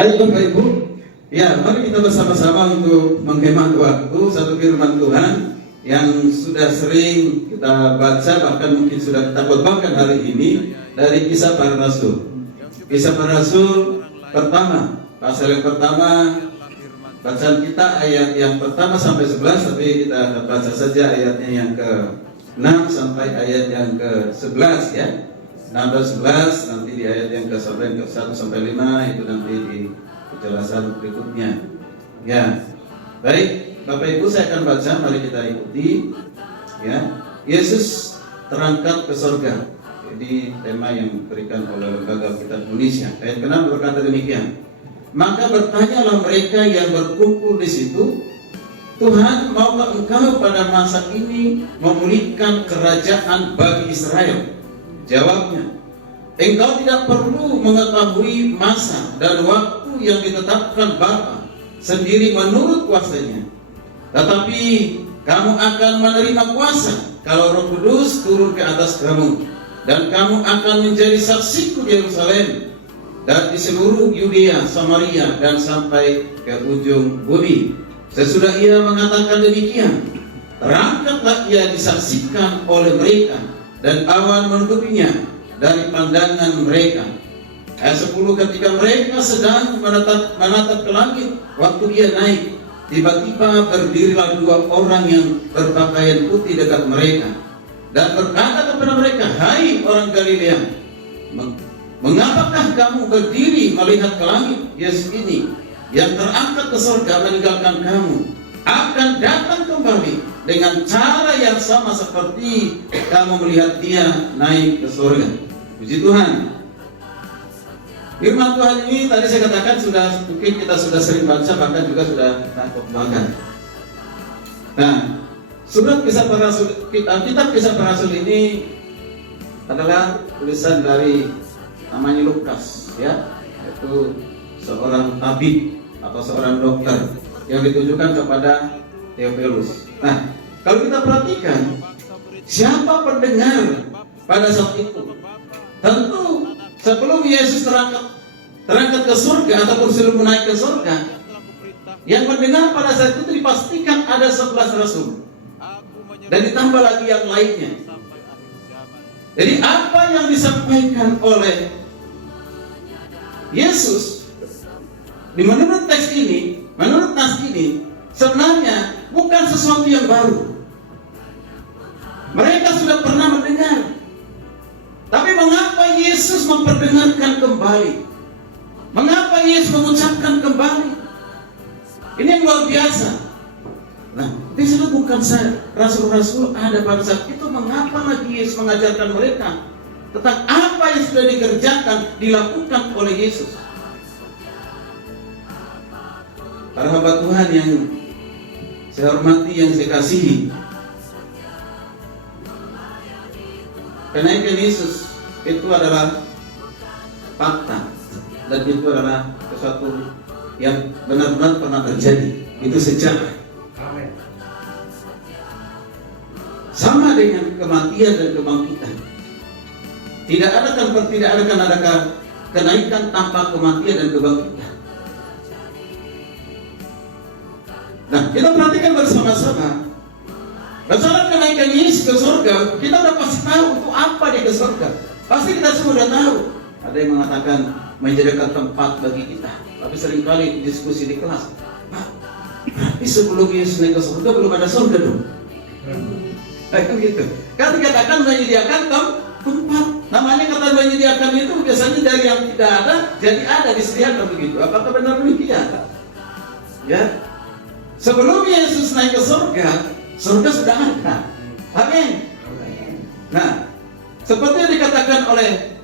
Baik Bapak Ibu, ya mari kita bersama-sama untuk menghemat waktu satu firman Tuhan yang sudah sering kita baca, bahkan mungkin sudah kita khotbahkan hari ini dari Kisah Para Rasul. Kisah Para Rasul pertama, pasal yang pertama, bacaan kita ayat yang pertama sampai 11, tapi kita akan baca saja ayatnya yang ke-6 sampai ayat yang ke-11 ya. 6-11, nanti di ayat yang ke-1 sampai 5 itu nanti di penjelasan berikutnya. Ya, baik Bapak Ibu, saya akan baca, mari kita ikuti. Ya, Yesus terangkat ke surga. Jadi tema yang diberikan oleh Lembaga Kitab Indonesia. Ayat ke-6 berkata demikian. Maka bertanyalah mereka yang berkumpul di situ, Tuhan, maukah Engkau pada masa ini memulihkan kerajaan bagi Israel? Jawabnya, Engkau tidak perlu mengetahui masa dan waktu yang ditetapkan Bapa sendiri menurut kuasanya. Tetapi kamu akan menerima kuasa kalau Roh Kudus turun ke atas kamu, dan kamu akan menjadi saksiku di Yerusalem dan di seluruh Yudea, Samaria, dan sampai ke ujung bumi. Sesudah ia mengatakan demikian, terangkatlah ia disaksikan oleh mereka, dan awan menutupinya dari pandangan mereka. Ayat 10, ketika mereka sedang menatap ke langit, waktu dia naik, tiba-tiba berdirilah dua orang yang berpakaian putih dekat mereka, dan berkata kepada mereka, hai orang Galilea, mengapakah kamu berdiri melihat ke langit? Yesus ini yang terangkat ke surga meninggalkan kamu akan datang kembali dengan cara yang sama seperti kamu melihat dia naik ke surga. Puji Tuhan. Firman Tuhan ini tadi saya katakan mungkin kita sudah sering baca, bahkan juga sudah kita khotbahkan. Nah, surat Kisah Para Rasul, kitab Kisah Para Rasul ini adalah tulisan dari namanya Lukas, ya, yaitu seorang tabib atau seorang dokter yang ditujukan kepada Theophilus. Nah, kalau kita perhatikan siapa pendengar pada saat itu, tentu sebelum Yesus terangkat ke surga ataupun sebelum naik ke surga, yang mendengar pada saat itu dipastikan ada 11 rasul dan ditambah lagi yang lainnya. Jadi apa yang disampaikan oleh Yesus menurut teks ini, menurut nas ini, sebenarnya bukan sesuatu yang baru. Mereka sudah pernah mendengar. Tapi mengapa Yesus memperdengarkan kembali? Mengapa Yesus mengucapkan kembali? Ini yang luar biasa. Nah, disebut bukan rasul-rasul ada pada saat itu. Mengapa lagi Yesus mengajarkan mereka tentang apa yang sudah dikerjakan, dilakukan oleh Yesus? Para hamba Tuhan yang saya hormati, yang saya kasihi, kenaikan Yesus itu adalah fakta, dan itu adalah sesuatu yang benar-benar pernah terjadi. Itu sejarah. Sama dengan kematian dan kebangkitan. Tidak akan ada kenaikan tanpa kematian dan kebangkitan. Nah, kita perhatikan bersama-sama. Masalah kenaikan Yesus ke surga, kita udah pasti tahu untuk apa dia ke surga. Pasti kita semua udah tahu. Ada yang mengatakan menjadikan tempat bagi kita. Tapi seringkali diskusi di kelas, Pak, berarti sebelum Yesus naik ke surga belum ada surga dong? Kan gitu. Kan dikatakan menyediakan tempat. Namanya kata menyediakan itu biasanya dari yang tidak ada jadi ada, disediakan begitu. Apakah benar demikian? Ya. Sebelum Yesus naik ke surga, surga sudah ada. Amin. Nah, seperti yang dikatakan oleh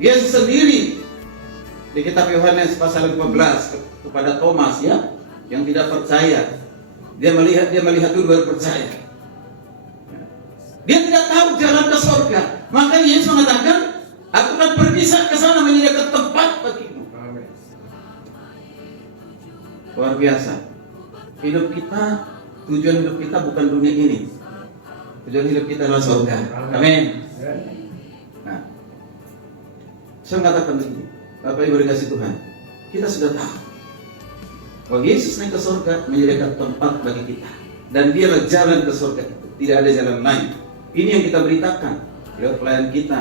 Yesus sendiri di kitab Yohanes pasal 15 kepada Thomas, ya, yang tidak percaya. Dia melihat dulu baru percaya. Dia tidak tahu jalan ke surga. Maka Yesus mengatakan, aku akan pergi ke sana menyediakan tempat bagimu. Luar biasa. Hidup kita, tujuan hidup kita bukan dunia ini. Tujuan hidup kita adalah surga. Amin. Nah, saya mengatakan begini, Bapak Ibu dikasih Tuhan, kita sudah tahu bahwa Yesus naik ke surga menyediakan tempat bagi kita, dan dialah jalan ke surga itu, tidak ada jalan lain. Ini yang kita beritakan lewat pelayan kita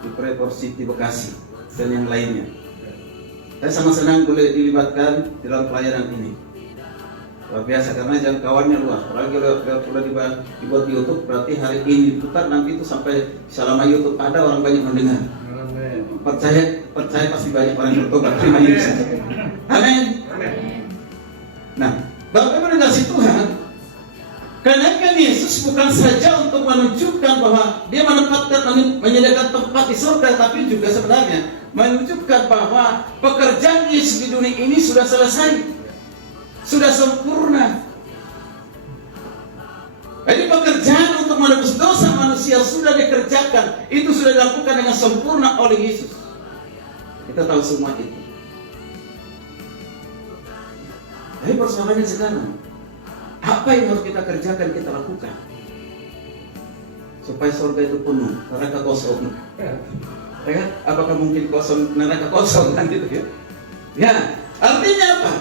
di Prepor City Bekasi dan yang lainnya. Saya sama senang boleh dilibatkan dalam pelayanan ini. Luar biasa, karena jangkauannya luas. Apalagi kalau sudah dibuat di YouTube, berarti hari ini diputar, nanti itu sampai selama YouTube ada, orang banyak mendengar. Percaya pasti banyak orang yang bertobat. Terima Yesus. Amin. Nah, Bapak Ibu dikasih Tuhan, kenaikan Yesus bukan saja untuk menunjukkan bahwa dia menyediakan tempat di surga, tapi juga sebenarnya menunjukkan bahwa pekerjaan Yesus di dunia ini sudah selesai, sudah sempurna. Jadi pekerjaan untuk menebus dosa manusia sudah dikerjakan, itu sudah dilakukan dengan sempurna oleh Yesus. Kita tahu semua itu. Tapi persoalannya sekarang, apa yang harus kita kerjakan, kita lakukan supaya surga itu penuh, neraka kosong. Ya, apakah mungkin kosong, neraka kosong kan gitu ya? Ya, artinya apa?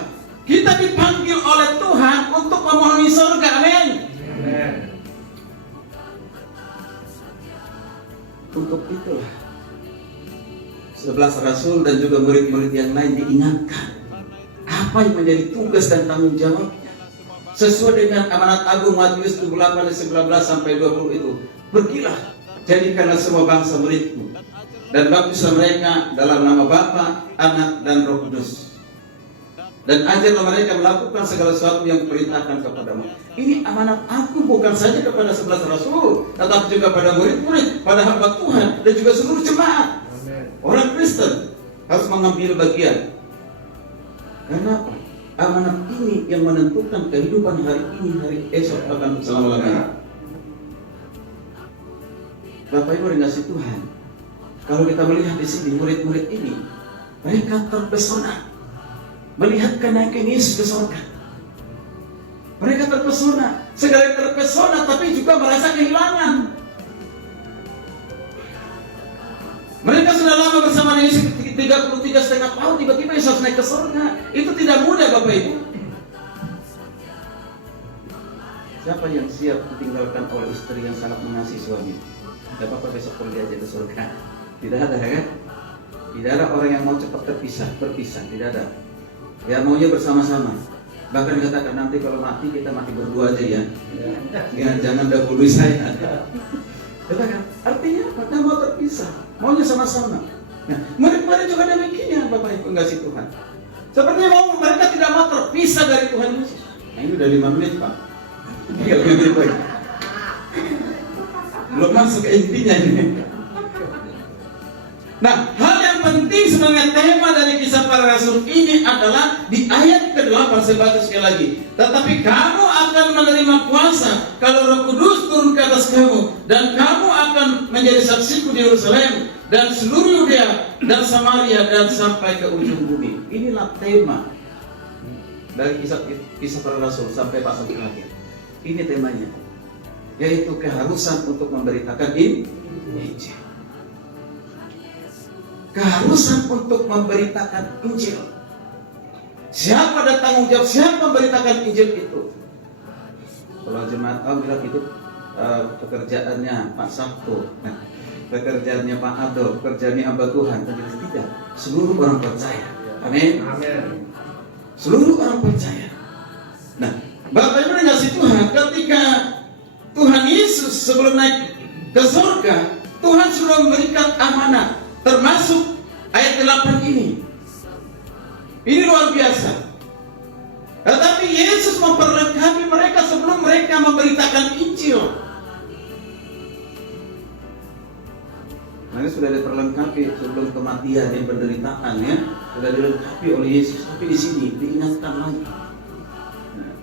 Kita dipanggil oleh Tuhan untuk memenuhi surga. Amin. Untuk itulah 11 rasul dan juga murid-murid yang lain diingatkan apa yang menjadi tugas dan tanggung jawabnya sesuai dengan amanat agung Matius 28 ayat 19 sampai 20 itu. Pergilah, jadikanlah semua bangsa muridmu dan baptislah mereka dalam nama Bapa, Anak dan Roh Kudus, dan ajarlah mereka melakukan segala sesuatu yang kuperintahkan kepadamu. Ini amanat agung bukan saja kepada 11 rasul, tetapi juga pada murid-murid, pada hamba Tuhan, dan juga seluruh jemaat. Orang Kristen harus mengambil bagian. Karena apa? Amanat ini yang menentukan kehidupan hari ini, hari esok akan selama-lamanya. Bapak Ibu dikasih Tuhan, kalau kita melihat di sini murid-murid ini, mereka terpesona melihat kenaikan Yesus ke surga. Mereka terpesona, segala terpesona, tapi juga merasa kehilangan. Mereka sudah lama bersama Yesus 33,5 tahun, tiba-tiba Yesus naik ke surga. Itu tidak mudah, Bapak Ibu. Siapa yang siap ditinggalkan oleh istri yang sangat mengasihi suami? Tidak apa-apa, besok pergi aja ke surga. Tidak ada, kan? Tidak ada orang yang mau cepat berpisah, tidak ada. Ya, maunya bersama-sama. Bahkan dikatakan nanti kalau mati, kita mati berdua aja ya. Jangan dahului saya. Katakan, artinya apa? Tidak mau terpisah, maunya sama-sama. Nah, murid-murid juga demikian, Bapak Ibu kasih Tuhan. Sepertinya mereka tidak mau terpisah dari Tuhan Yesus. Nah, ini udah 5 menit, Pak. 3 menit lagi. Belum masuk ke intinya ini. Nah, hal yang penting sebenarnya tema dari kisah para rasul ini adalah di ayat ke-8, saya baca sekali lagi. Tetapi kamu akan menerima kuasa kalau Roh Kudus turun ke atas kamu, dan kamu akan menjadi saksiku di Yerusalem dan seluruh Yudea dan Samaria dan sampai ke ujung bumi. Inilah tema dari kisah para rasul sampai pasal terakhir. Ini temanya, yaitu keharusan untuk memberitakan Injil. Keharusan untuk memberitakan Injil. Siapa ada tanggung jawab? Siapa memberitakan Injil itu? Kalau jemaat bilang itu pekerjaannya Pak Sabto, pekerjaannya Pak Ado, pekerjaannya hamba Tuhan. Ternyata tidak. Seluruh orang percaya. Amin. Seluruh orang percaya. Nah, Bapak Ibu dikasih Tuhan, ketika Tuhan Yesus sebelum naik ke surga, Tuhan sudah memberikan amanat, termasuk ayat 8 ini. Ini luar biasa. Tetapi Yesus memperlengkapi mereka sebelum mereka memberitakan Injil. Nah, ini sudah diperlengkapi sebelum kematian dan penderitaan, ya, sudah dilengkapi oleh Yesus. Tapi di sini diingatkan lagi. Nah,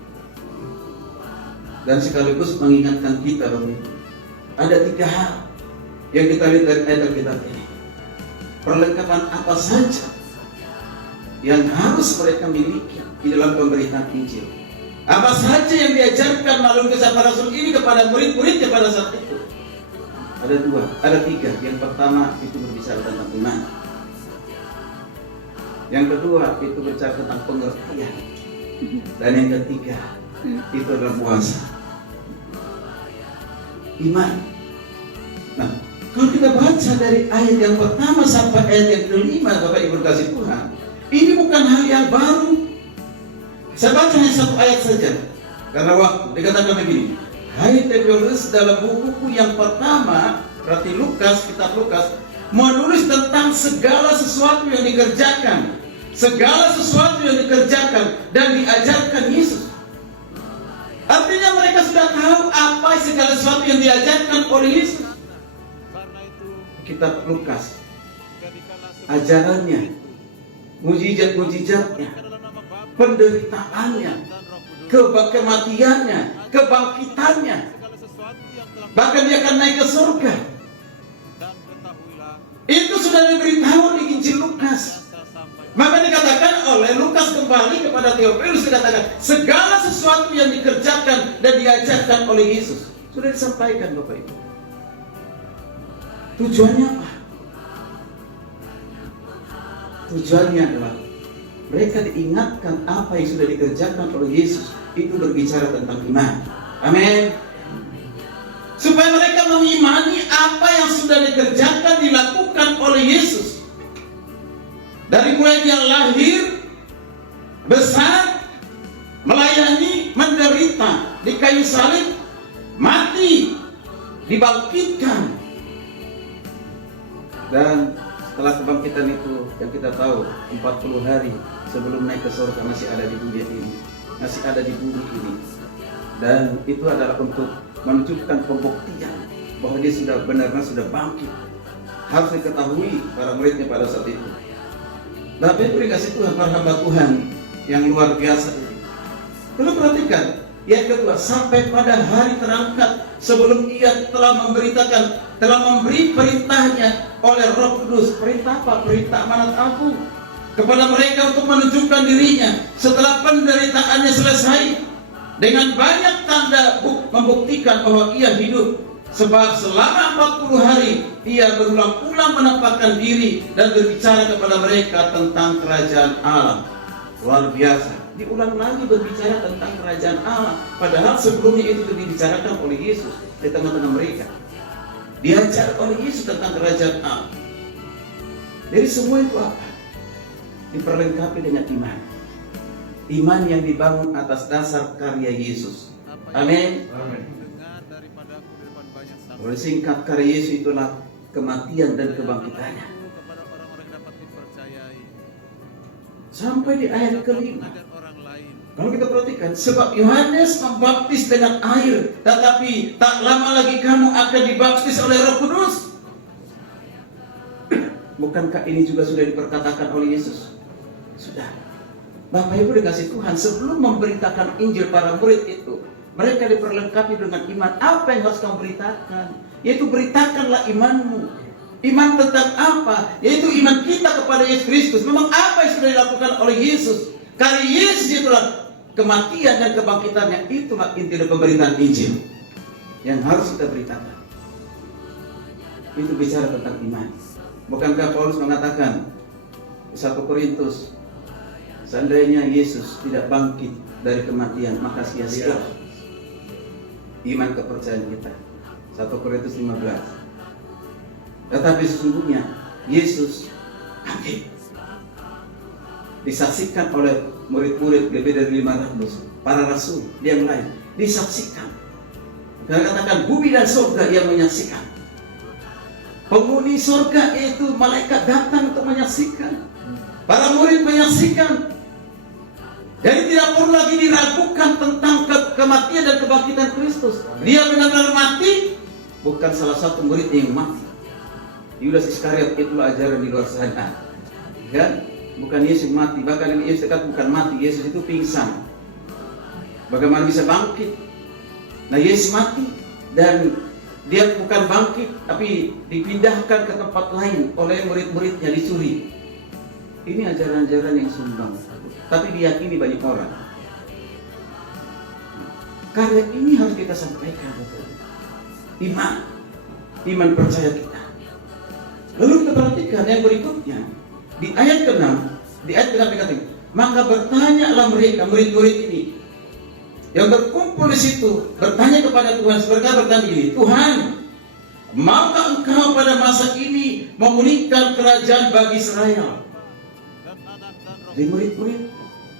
dan sekaligus mengingatkan kita, ada 3 hal yang kita lihat dari ayat Alkitab ini. Perlengkapan apa saja yang harus mereka miliki di dalam pemberitaan Injil? Apa saja yang diajarkan melalui kisah para rasul ini kepada murid-muridnya pada saat itu? Ada 2, ada 3. Yang pertama itu berbicara tentang iman. Yang kedua itu bicara tentang pengertian. Dan yang ketiga itu adalah puasa. Iman. Nah, kalau kita baca dari ayat yang pertama sampai ayat yang kelima, Bapak Ibu kasih Tuhan, ini bukan hal yang baru. Saya baca hanya satu ayat saja karena waktu. Dikatakan begini, hai Theophilus, dalam buku yang pertama, berarti Lukas, kitab Lukas, menulis tentang segala sesuatu yang dikerjakan, segala sesuatu yang dikerjakan dan diajarkan Yesus. Artinya mereka sudah tahu apa segala sesuatu yang diajarkan oleh Yesus. Kitab Lukas, ajarannya, mujizat-mujizatnya, penderitaannya, kematiannya, kebangkitannya, bahkan dia akan naik ke surga. Itu sudah diberitahu di Injil Lukas. Maka dikatakan oleh Lukas kembali kepada Theophilus, dikatakan segala sesuatu yang dikerjakan dan diajarkan oleh Yesus sudah disampaikan, Bapak Ibu. Tujuannya apa? Tujuannya adalah mereka diingatkan apa yang sudah dikerjakan oleh Yesus. Itu berbicara tentang iman. Amin. Supaya mereka mengimani apa yang sudah dikerjakan, dilakukan oleh Yesus. Dari mulai dia lahir, besar, melayani, menderita di kayu salib, mati, dibangkitkan. Dan setelah kebangkitan itu yang kita tahu 40 hari sebelum naik ke surga masih ada di dunia ini, masih ada di bumi ini. Dan itu adalah untuk menunjukkan pembuktian bahwa dia sudah benar-benar sudah bangkit. Harus diketahui para muridnya pada saat itu. Tapi dikasih Tuhan, para hamba Tuhan yang luar biasa ini. Lalu perhatikan, yang kedua, sampai pada hari terangkat sebelum ia telah memberitakan, telah memberi perintahnya oleh Roh Kudus. Perintah apa? Perintah amanat agung kepada mereka untuk menunjukkan dirinya setelah penderitaannya selesai, dengan banyak tanda membuktikan bahwa ia hidup. Sebab selama 40 hari ia berulang-ulang menampakkan diri dan berbicara kepada mereka tentang kerajaan Allah. Luar biasa. Diulang lagi berbicara tentang kerajaan Allah, padahal sebelumnya itu sudah dibicarakan oleh Yesus di tengah-tengah mereka. Diajar oleh Yesus tentang kerajaan Allah. Jadi semua itu apa? Diperlengkapi dengan iman. Iman yang dibangun atas dasar karya Yesus. Amin. Oleh singkat, karya Yesus itulah kematian dan kebangkitannya. Sampai di ayat kelima, kalau kita perhatikan, sebab Yohanes membaptis dengan air, tetapi tak lama lagi kamu akan dibaptis oleh Roh Kudus. Bukankah ini juga sudah diperkatakan oleh Yesus? Sudah. Bapak Ibu dikasih Tuhan, sebelum memberitakan Injil para murid itu, mereka diperlengkapi dengan iman. Apa yang harus kamu beritakan? Yaitu beritakanlah imanmu. Iman tentang apa? Yaitu iman kita kepada Yesus Kristus. Memang apa yang sudah dilakukan oleh Yesus? Karena Yesus itulah kematian dan kebangkitannya. Itulah inti dari pemberitaan Injil yang harus kita beritakan. Itu bicara tentang iman. Bukankah Paulus mengatakan 1 Korintus, seandainya Yesus tidak bangkit dari kematian, maka sia-sia iman kepercayaan kita. 1 Korintus 15. Tetapi sesungguhnya Yesus bangkit, disaksikan oleh murid-murid lebih dari 500, para rasul yang lain disaksikan. Dan katakan bumi dan surga yang menyaksikan. Penghuni surga itu malaikat datang untuk menyaksikan. Para murid menyaksikan. Jadi tidak perlu lagi diragukan tentang kematian dan kebangkitan Kristus. Dia benar-benar mati, bukan salah satu murid yang mati. Yudas Iskariot itulah ajaran di luar sana. Kan? Bukan Yesus mati, bahkan ini Yesus dekat bukan mati, Yesus itu pingsan. Bagaimana bisa bangkit? Nah, Yesus mati dan dia bukan bangkit, tapi dipindahkan ke tempat lain oleh murid-muridnya, dicuri. Ini ajaran-ajaran yang sumbang, tapi diyakini banyak orang. Karena ini harus kita sampaikan, iman percaya kita. Lalu kita perhatikan yang berikutnya di ayat ke-6, Di ayat kita dikatakan, maka bertanyalah mereka, murid-murid ini yang berkumpul di situ, bertanya kepada Tuhan. Mereka bertanya begini, Tuhan, maukah Engkau pada masa ini memulihkan kerajaan bagi Israel? Jadi murid-murid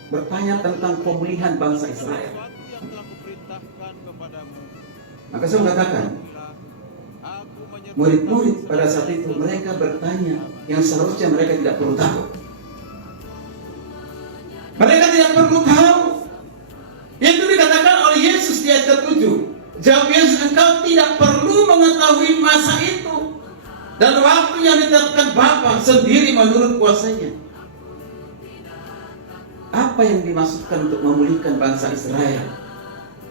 bertanya tentang pemulihan bangsa Israel. Maka saya mengatakan, murid-murid pada saat itu mereka bertanya yang seharusnya mereka tidak perlu tahu. Mereka tidak perlu tahu. Itu dikatakan oleh Yesus di ayat ke-7. Jawab Yesus, engkau tidak perlu mengetahui masa itu dan waktu yang ditetapkan Bapa sendiri menurut kuasanya. Apa yang dimaksudkan untuk memulihkan bangsa Israel?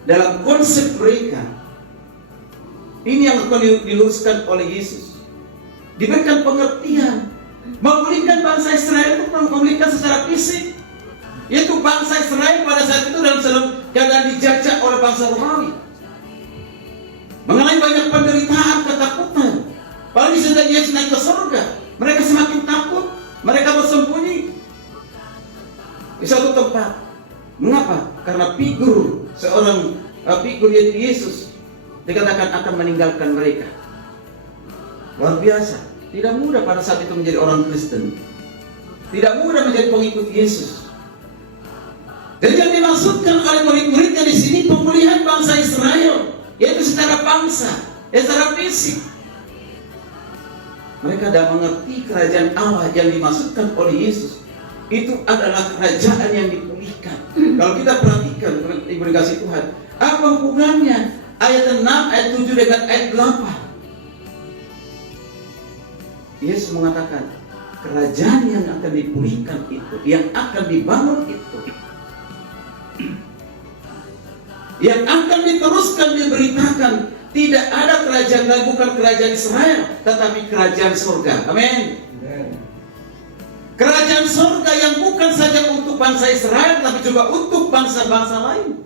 Dalam konsep mereka, ini yang akan diluruskan oleh Yesus. Diberikan pengertian, memulihkan bangsa Israel itu memulihkan secara fisik. Yaitu bangsa Israel pada saat itu dalam keadaan dijajah oleh bangsa Romawi, mengalami banyak penderitaan, ketakutan. Apalagi sudah Yesus naik ke surga, mereka semakin takut, mereka bersembunyi di suatu tempat. Mengapa? Karena seorang figur yaitu Yesus dikatakan akan meninggalkan mereka. Luar biasa. Tidak mudah pada saat itu menjadi orang Kristen. Tidak mudah menjadi pengikut Yesus. Dan yang dimaksudkan oleh murid-muridnya di sini pemulihan bangsa Israel, yaitu secara bangsa, secara fisik. Mereka tidak mengerti kerajaan Allah yang dimaksudkan oleh Yesus. Itu adalah kerajaan yang dipulihkan. Kalau kita perhatikan, Ibu dikasih Tuhan, apa hubungannya ayat 6, ayat 7 dengan ayat 8? Yesus mengatakan, kerajaan yang akan dipulihkan itu, yang akan dibangun itu, yang akan diteruskan, diberitakan, tidak ada kerajaan lain, bukan kerajaan Israel, tetapi kerajaan surga. Amin. Kerajaan surga yang bukan saja untuk bangsa Israel, tapi juga untuk bangsa-bangsa lain.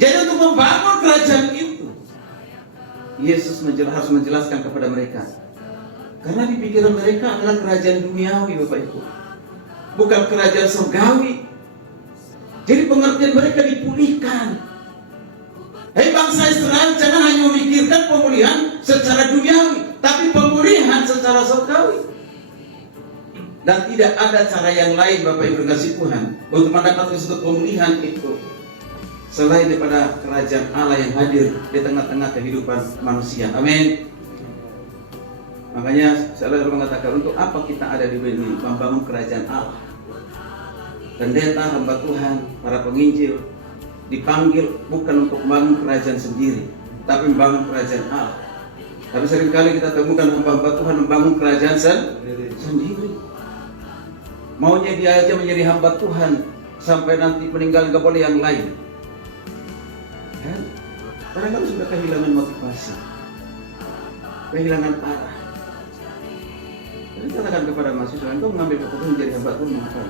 Jadi untuk membangun kerajaan itu, Yesus harus menjelaskan kepada mereka. Karena di pikiran mereka adalah kerajaan duniawi, Bapak Ibu, bukan kerajaan surgawi. Jadi pengertian mereka dipulihkan. Hei bangsa Israel, jangan hanya memikirkan pemulihan secara duniawi, tapi pemulihan secara surgawi. Dan tidak ada cara yang lain, Bapak Ibu kasih Tuhan, untuk mendapatkan suatu pemulihan itu selain daripada kerajaan Allah yang hadir di tengah-tengah kehidupan manusia. Amin. Makanya saya selalu mengatakan, untuk apa kita ada di sini? Membangun kerajaan Allah. Pendeta, hamba Tuhan, para penginjil dipanggil bukan untuk membangun kerajaan sendiri, tapi membangun kerajaan Allah. Tapi seringkali kita temukan hamba Tuhan membangun kerajaan sendiri. Maunya dia aja menjadi hamba Tuhan sampai nanti meninggal, gak boleh yang lain. Kan? Kadang-kadang sudah kehilangan motivasi, kehilangan arah. Jadi katakan kepada mahasiswa, engkau mengambil keputusan menjadi hamba Tuhan, mengapa?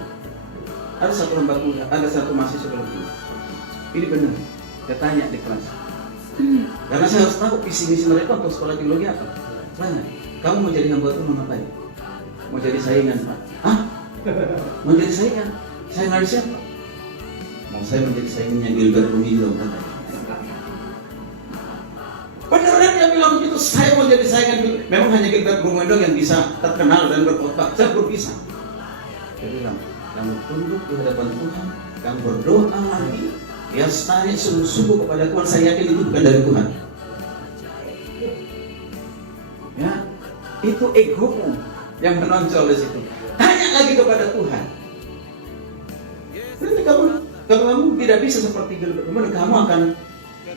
Ada satu hamba Tuhan, ada satu mahasiswa lagi. Ini benar, saya tanya di kelas. Karena saya harus tahu visi misi mereka untuk sekolah teologi apa. Tanya, kamu mau jadi hamba Tuhan, mau ngapain? Mau jadi saingan, Pak? Hah? Mau jadi saingan? Saingan siapa? Mau saya menjadi saingannya Gilbert Rumilo, katanya. Beneran dia bilang begitu, saya mau jadi saingan. Memang hanya Gilbert Rumilo yang bisa terkenal dan berkhotbah, saya belum bisa. Dia bilang, kamu tunduk di hadapan Tuhan, kamu berdoa lagi, ya tanya sungguh-sungguh kepada Tuhan. Saya yakin itu bukan dari Tuhan. Ya, itu egomu yang menonjol di situ. Tanya lagi kepada Tuhan. Nanti kalau kamu tidak bisa seperti Gilbert, kamu akan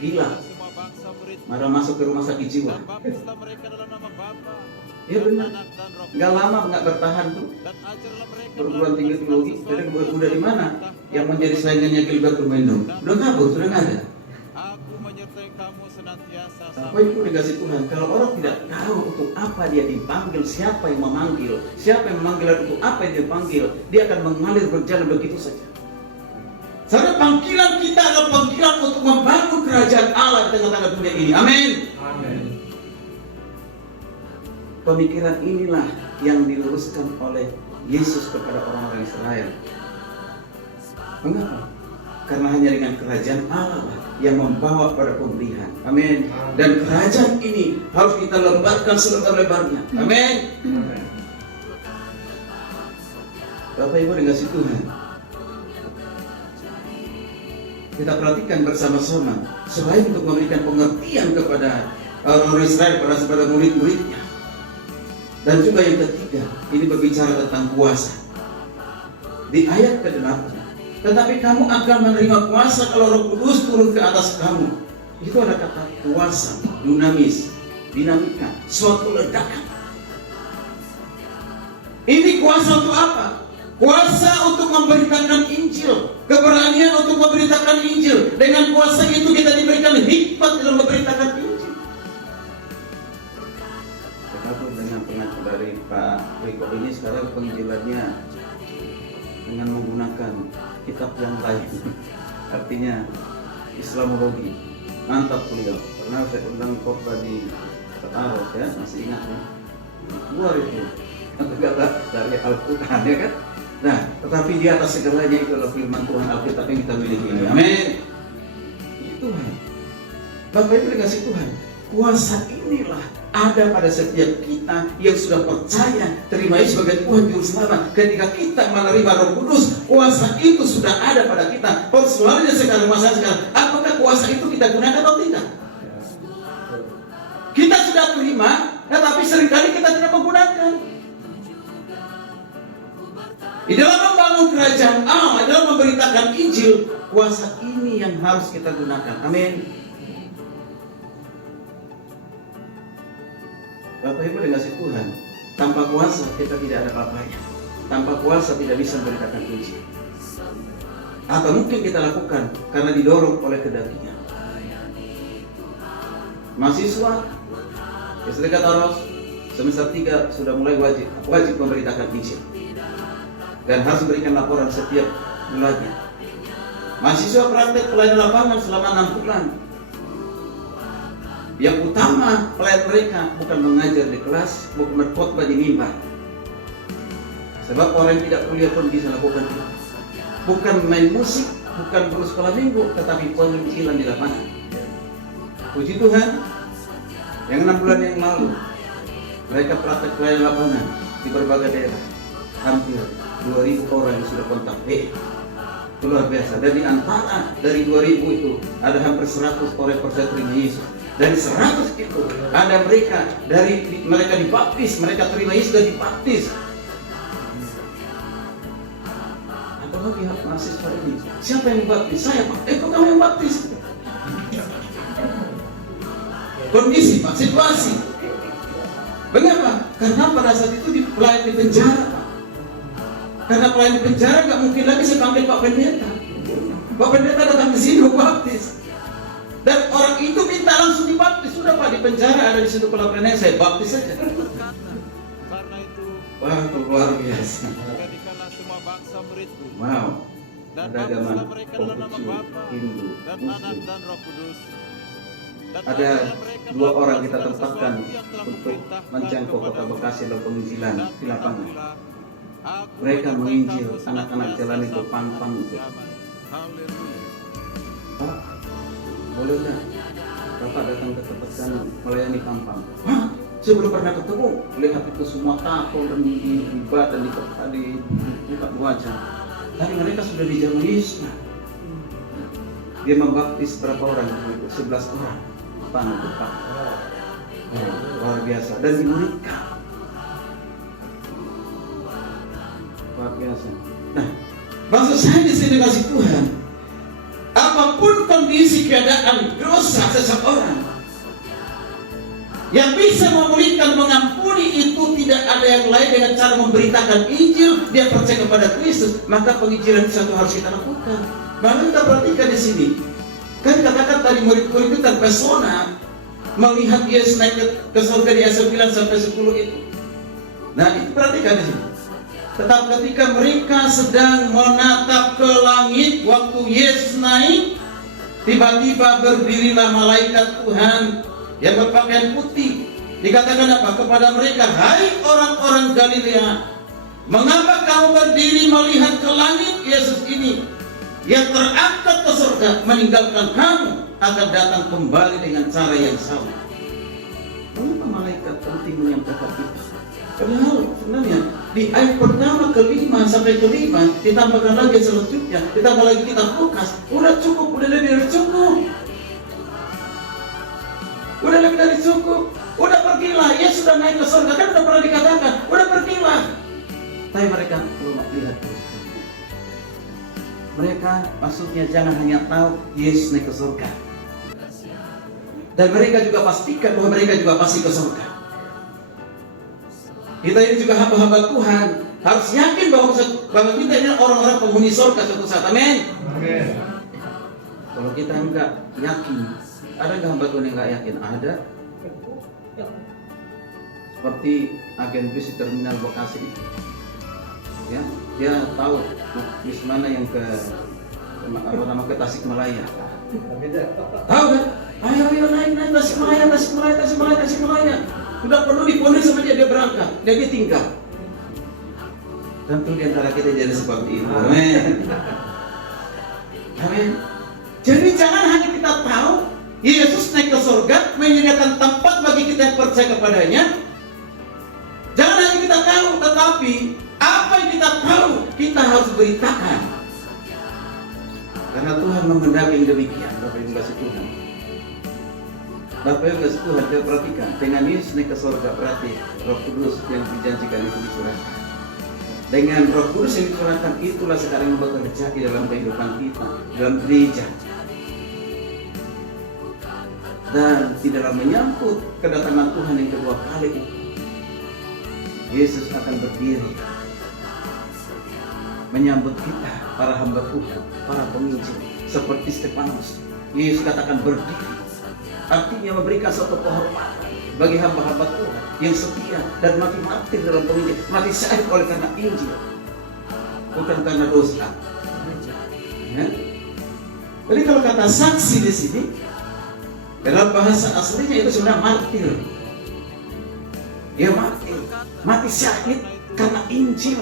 gila, marah masuk ke rumah sakit jiwa. Ya benar. Gak lama nggak bertahan tuh perguruan tinggi teologi. Jadi udah di mana yang menjadi saingannya Gilbert Rumendo? Udah kabur, sudah nggak ada. Apa itu dikasih Tuhan? Kalau orang tidak tahu untuk apa dia dipanggil, siapa yang memanggil, siapa yang memanggil dan untuk apa yang dipanggil, dia akan mengalir berjalan begitu saja. Karena panggilan kita adalah panggilan untuk membangun kerajaan Allah di tengah-tengah dunia ini. Amin. Amin. Pemikiran inilah yang diluruskan oleh Yesus kepada orang-orang Israel. Mengapa? Karena hanya dengan kerajaan Allah yang membawa pada pemberian. Amin. Dan kerajaan ini harus kita lebarkan selebar-lebarnya. Amin. Bapak Ibu dikasih Tuhan, kita perhatikan bersama-sama, selain untuk memberikan pengertian kepada orang Israel, pada murid-muridnya, dan juga yang ketiga, ini berbicara tentang kuasa. Di ayat ke-8, tetapi kamu akan menerima kuasa kalau Roh Kudus turun ke atas kamu. Itu ada kata kuasa, dunamis, dinamika, suatu ledakan. Ini kuasa untuk apa? Kuasa untuk memberitakan Injil, keberanian untuk memberitakan Injil. Dengan kuasa itu kita diberikan hikmat dalam memberitakan Injil. Tetapi dengan pengaku dari Pak Riko ini sekarang penginjilannya dengan menggunakan kitab yang lain, artinya Islamologi. Mantap beliau. Pernah saya undang khotbah di Taros, ya, masih ingat ya? Luar itu kata dari Al-Quran, ya kan? Nah, tetapi di atas segalanya itu adalah firman Tuhan, Alkitab yang kita miliki ini. Amin. Itu Tuhan. Bapak Ibu dikasih Tuhan, kuasa inilah ada pada setiap kita yang sudah percaya terima Yesus sebagai Tuhan Juru Selamat. Ketika kita menerima Roh Kudus, kuasa itu sudah ada pada kita. Persoalannya sekarang, masalah sekarang, apakah kuasa itu kita gunakan atau tidak? Kita sudah terima, tetapi seringkali kita tidak menggunakan. Di dalam membangun kerajaan Allah, dalam memberitakan Injil, kuasa ini yang harus kita gunakan. Amin. Bapak Ibu dikasih Tuhan, tanpa kuasa kita tidak ada apa-apanya. Tanpa kuasa tidak bisa memberitakan Injil. Atau mungkin kita lakukan karena didorong oleh kedagingan. Mahasiswa SDK Taros semester 3 sudah mulai wajib memberitakan Injil dan harus memberikan laporan setiap bulannya. Mahasiswa praktek pelayanan lapangan selama 6 bulan. Yang utama pelayan mereka bukan mengajar di kelas, bukan berkhotbah di mimbar. Sebab orang yang tidak kuliah pun bisa lakukan itu. Bukan main musik, bukan terus sekolah minggu, tetapi penginjilan di lapangan. Puji Tuhan, yang 6 bulan yang lalu mereka praktek pelayanan lapangan di berbagai daerah. Hampir 2.000 orang yang sudah kontak itu luar biasa. Dan di antara dari 2.000 itu ada hampir 100 orang percaya terima Yesus. Dari 100 itu ada mereka dibaptis, mereka terima Yesus dan dibaptis. Apalagi hak mahasiswa ini? Siapa yang dibaptis? Saya Pak. Kok kamu yang baptis? Kondisi Pak, situasi. Mengapa? Karena pada saat itu pelayan di penjara Pak. Karena pelayan di penjara nggak mungkin lagi saya panggil Pak Pendeta. Pak Pendeta datang ke sini mau baptis. Dan orang itu minta langsung dibaptis. Sudah Pak, di penjara ada di situ pelayanan, saya baptis saja. Karena itu, wah, luar biasa. jadikanlah semua bangsa muridku. Wow. Dan Ada agama baptislah mereka dalam nama Konghucu, Bapa Hindu, dan Anak Muslim. dan Roh Kudus. Dan Ada ajarlah mereka 2 orang melakukan kita segala tempatkan sesuatu yang telah untuk kuperintahkan menjangkau kota kepadamu. Bekasi dalam penginjilan Dan di lapangan. ketahuilah, aku Mereka menyertai menginjil kamu anak-anak senantiasa jalan itu sampai pang-pang akhir itu. zaman. Haleluya. Pak, boleh nggak Bapak datang ke tempat kami melayani pang-pang? Hah? Saya belum pernah ketemu. Lihat itu semua tato dan dibat dan dibuka wajah. Tapi mereka sudah dijamah Yesus. Dia membaptis berapa orang? 11 orang. Pak, Pak. Luar biasa. Dan dimuridkan. Luar biasa. Nah, maksud saya di sini kasih Tuhan, apapun kondisi keadaan dosa seseorang, yang bisa memulihkan, mengampuni itu tidak ada yang lain dengan cara memberitakan Injil. Dia percaya kepada Kristus, maka penginjilan itu satu harus kita lakukan. Maka kita perhatikan di sini, kan katakan tadi murid-murid itu terpesona melihat Yesus naik ke surga di ayat 9 sampai 10 itu. Nah, itu perhatikan di sini. Tetapi ketika mereka sedang menatap ke langit waktu Yesus naik, tiba-tiba berdirilah malaikat Tuhan yang berpakaian putih. Dikatakan apa? Kepada mereka, hai orang-orang Galilea, Mengapa kamu berdiri melihat ke langit? Yesus ini yang terangkat ke surga meninggalkan kamu akan datang kembali dengan cara yang sama. Mengapa malaikat penting menyampaikan itu? Padahal sebenarnya di ayat pertama ke-5 sampai ke-5 ditambahkan lagi selanjutnya, ditambah lagi kita Lukas, udah cukup, udah lebih dari cukup. Udah lebih dari cukup. Udah pergilah, Yesus sudah naik ke surga, kan udah pernah dikatakan, udah pergilah. Tapi mereka belum lihat terus. Mereka maksudnya jangan hanya tahu Yesus naik ke surga, dan mereka juga pastikan bahwa mereka juga pasti ke surga. Kita ini juga hamba-hamba Tuhan harus yakin bahwa kita ini orang-orang penghuni surga suatu saat. Amin. Kalau kita enggak yakin, ada nggak hamba Tuhan yang enggak yakin? Ada. Seperti agen bis di terminal Bekasi itu. Ya, dia tahu bis mana yang ke Tasikmalaya. Tahu kan? Ayo naik Tasikmalaya. Udah perlu diponis sama dia berangkat, dia tinggal. Tentu di antara kita jadi seperti itu. Amin. Amin. Jadi jangan hanya kita tahu Yesus naik ke surga, menyediakan tempat bagi kita yang percaya kepadanya. Jangan hanya kita tahu, tetapi apa yang kita tahu kita harus beritakan. Karena Tuhan menghendaki yang demikian. Bapak Ibu kasih Tuhan. Bapak Ibu kasih Tuhan, kita perhatikan. Dengan Yesus naik ke surga berarti Roh Kudus yang dijanjikan itu disurahkan. Dengan Roh Kudus yang disurahkan, itulah sekarang yang bekerja di dalam kehidupan kita, dalam gereja. Dan di dalam menyambut kedatangan Tuhan yang kedua kali itu, Yesus akan berdiri menyambut kita, para hamba Tuhan, para penginjil, seperti Stefanus. Yesus katakan berdiri, artinya memberikan suatu kehormatan bagi hamba-hamba Tuhan yang setia dan mati dalam penginjil, mati syahid oleh karena Injil, bukan karena dosa. Ya? Jadi kalau kata saksi di sini, dalam bahasa aslinya itu sebenarnya martir. Dia mati syahid karena Injil.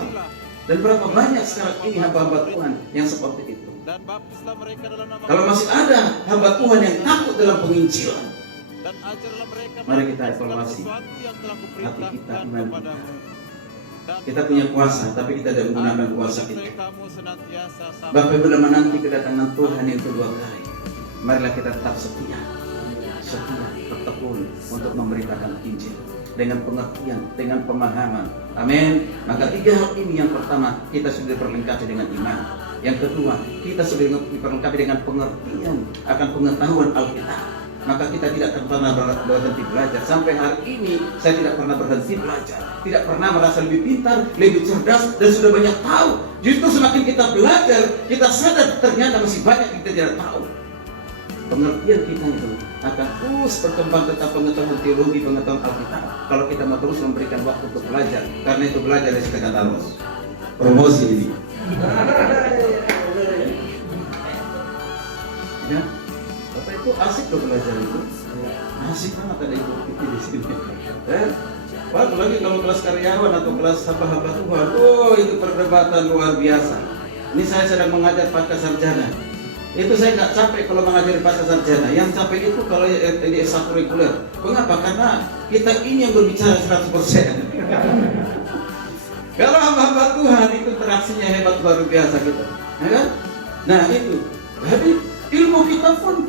Dan berapa banyak sekarang ini hamba-hamba Tuhan yang seperti itu. Dan baptislah mereka dalam nama Kalau masih ada hamba Tuhan yang takut dalam penginjilan, dan ajarlah mereka mari kita segala evaluasi sesuatu yang telah hati kuperintahkan kita, iman kita. kepadamu. Dan Kita punya kuasa, tapi kita tidak menggunakan kuasa kita. kamu senantiasa sama Bapak Ibu dalam menanti kedatangan Tuhan yang kedua kali, marilah kita tetap setia, bertekun untuk memberitakan Injil dengan pengertian, dengan pemahaman. Amin. Maka tiga hal ini, yang pertama kita sudah diperlengkapi dengan iman. Yang kedua, kita sudah diperlengkapi dengan pengertian akan pengetahuan Alkitab. Maka kita tidak akan pernah berhenti belajar. Sampai hari ini saya tidak pernah berhenti belajar, tidak pernah merasa lebih pintar, lebih cerdas, dan sudah banyak tahu. Justru semakin kita belajar, kita sadar ternyata masih banyak yang kita tidak tahu. Pengertian kita itu akan terus berkembang tentang pengetahuan teologi, pengetahuan Alkitab, kalau kita mau terus memberikan waktu untuk belajar. Karena itu belajar dari sekitar terus. Promosi ini. Ya, Bapak itu asik loh belajar itu. Asik banget ada ibu kita di sini. Wah, apalagi kalau kelas karyawan atau kelas hamba-hamba Tuhan, oh itu perdebatan luar biasa. Ini saya sedang mengajar pasca sarjana. Itu saya nggak capek kalau mengajari pasca sarjana. Yang capek itu kalau di ekstrakurikuler. Mengapa? Karena kita ini yang berbicara 100%. Kalau hamba-hamba Tuhan itu interaksinya hebat luar biasa gitu, ya kan? Nah itu, jadi ilmu kita pun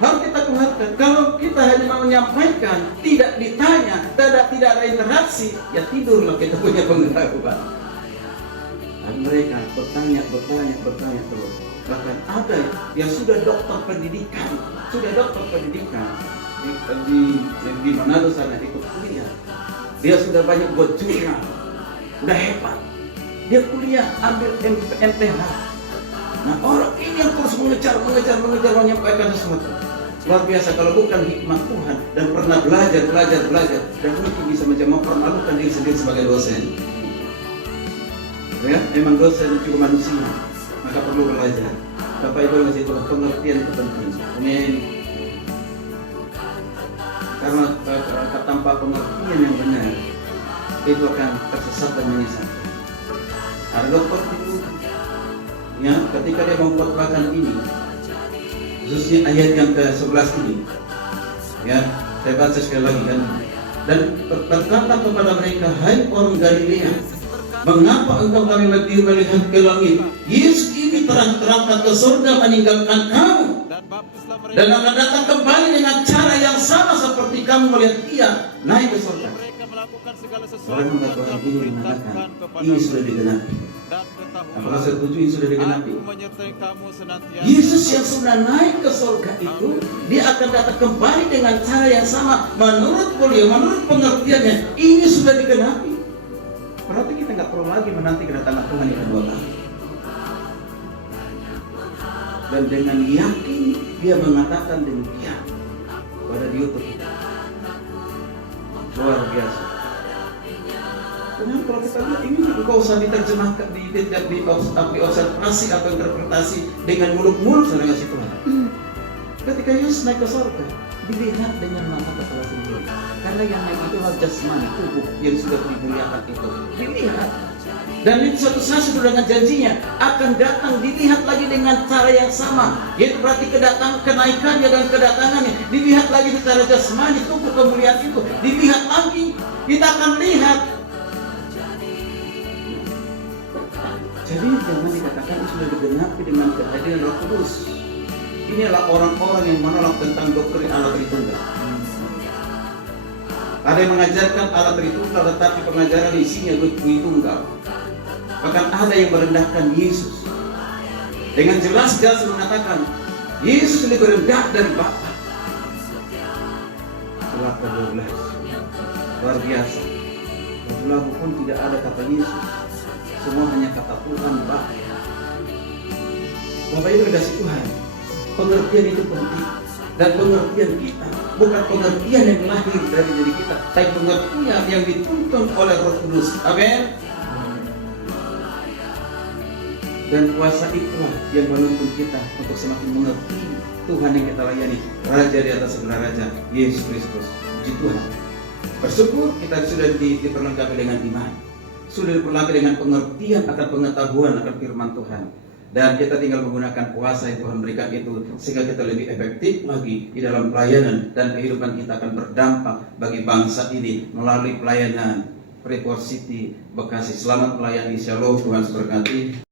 harus kita kuatkan. Kalau kita hanya mau menyampaikan, tidak ditanya, tidak ada interaksi, ya tidurlah kita punya pengetahuan. Dan mereka bertanya terus. Bahkan ada yang sudah dokter pendidikan di Manado sana ikut kuliah. Dia sudah banyak buat jurnal, udah hebat. Dia kuliah ambil MPH. Nah orang ini yang terus mengejar menyampaikan sesuatu. Luar biasa kalau bukan hikmah Tuhan dan pernah belajar dan mungkin bisa mempermalukan diri sendiri sebagai dosen. Ya, memang dosen juga manusia, maka perlu belajar. Bapak Ibu masih Tuhan, pengertian itu penting. Amin. Karena tanpa pengertian yang benar, itu akan tersesat dan menyesatkan. Ada dokter itu, ya, ketika dia mengkhotbahkan ini, khususnya ayat yang ke-11 ini, ya, saya baca sekali lagi kan. Dan berkata kepada mereka, hai orang Galilea, mengapa engkau kami melihat ke langit? Yesus ini terang-terangkan ke surga meninggalkan kamu, Dan baptislah mereka. dan akan datang kembali dengan cara yang sama seperti kamu melihat dia naik ke surga. Mereka melakukan segala sesuatu Orang yang Tuhan telah ini kuperintahkan mengatakan, kepada ini sudah digenapi. Dan ketahuilah, Apakah setuju ini sudah digenapi? Aku menyertai kamu senantiasa. Yesus yang sudah naik ke surga itu, dia akan datang kembali dengan cara yang sama. Menurut beliau, menurut pengertiannya, ini sudah digenapi. Berarti kita nggak perlu lagi menanti kedatangan Tuhan yang kedua kali. Dan dengan yakin dia mengatakan demikian pada di YouTube. Luar biasa. Kenapa kalau kita lihat ini juga usah diterjemahkan, diobservasi atau interpretasi dengan muluk-muluk sama kasih Tuhan. Ketika Yesus naik ke surga, dilihat dengan mata kepala sendiri. Karena yang naik itu adalah jasmani, tubuh yang sudah dimuliakan itu. Dilihat. Dan itu suatu saat sudah dengan janjinya akan datang, dilihat lagi dengan cara yang sama. Yaitu berarti kenaikannya dan kedatangannya dilihat lagi secara jasmani, tubuh kemuliaan itu dilihat lagi. Kita akan lihat. Jadi jangan dikatakan itu sudah digenapi dengan kehadiran Roh Kudus. Ini adalah orang-orang yang menolak tentang doktrin Allah Tritunggal. Ada yang mengajarkan Allah Tritunggal, tetapi pengajaran isinya Tritunggal. Bahkan ada yang merendahkan Yesus dengan jelas-jelas mengatakan Yesus lebih rendah dari Bapa. Surat ke-12 luar biasa. Lagu pun tidak ada kata Yesus, semua hanya kata Tuhan Bapa. Bapak Ibu kasih Tuhan, pengertian itu penting. Dan pengertian kita bukan pengertian yang lahir dari diri kita, tapi pengertian yang dituntun oleh Roh Kudus. Amin. Dan kuasa itulah yang menuntun kita untuk semakin mengerti Tuhan yang kita layani, Raja di atas segala Raja, Yesus Kristus. Puji Tuhan. Bersyukur kita sudah diperlengkapi dengan iman, sudah diperlengkapi dengan pengertian akan pengetahuan akan firman Tuhan. Dan kita tinggal menggunakan kuasa yang Tuhan berikan itu sehingga kita lebih efektif lagi di dalam pelayanan, dan kehidupan kita akan berdampak bagi bangsa ini melalui pelayanan Freeport City Bekasi. Selamat melayani, Shalom, Tuhan memberkati.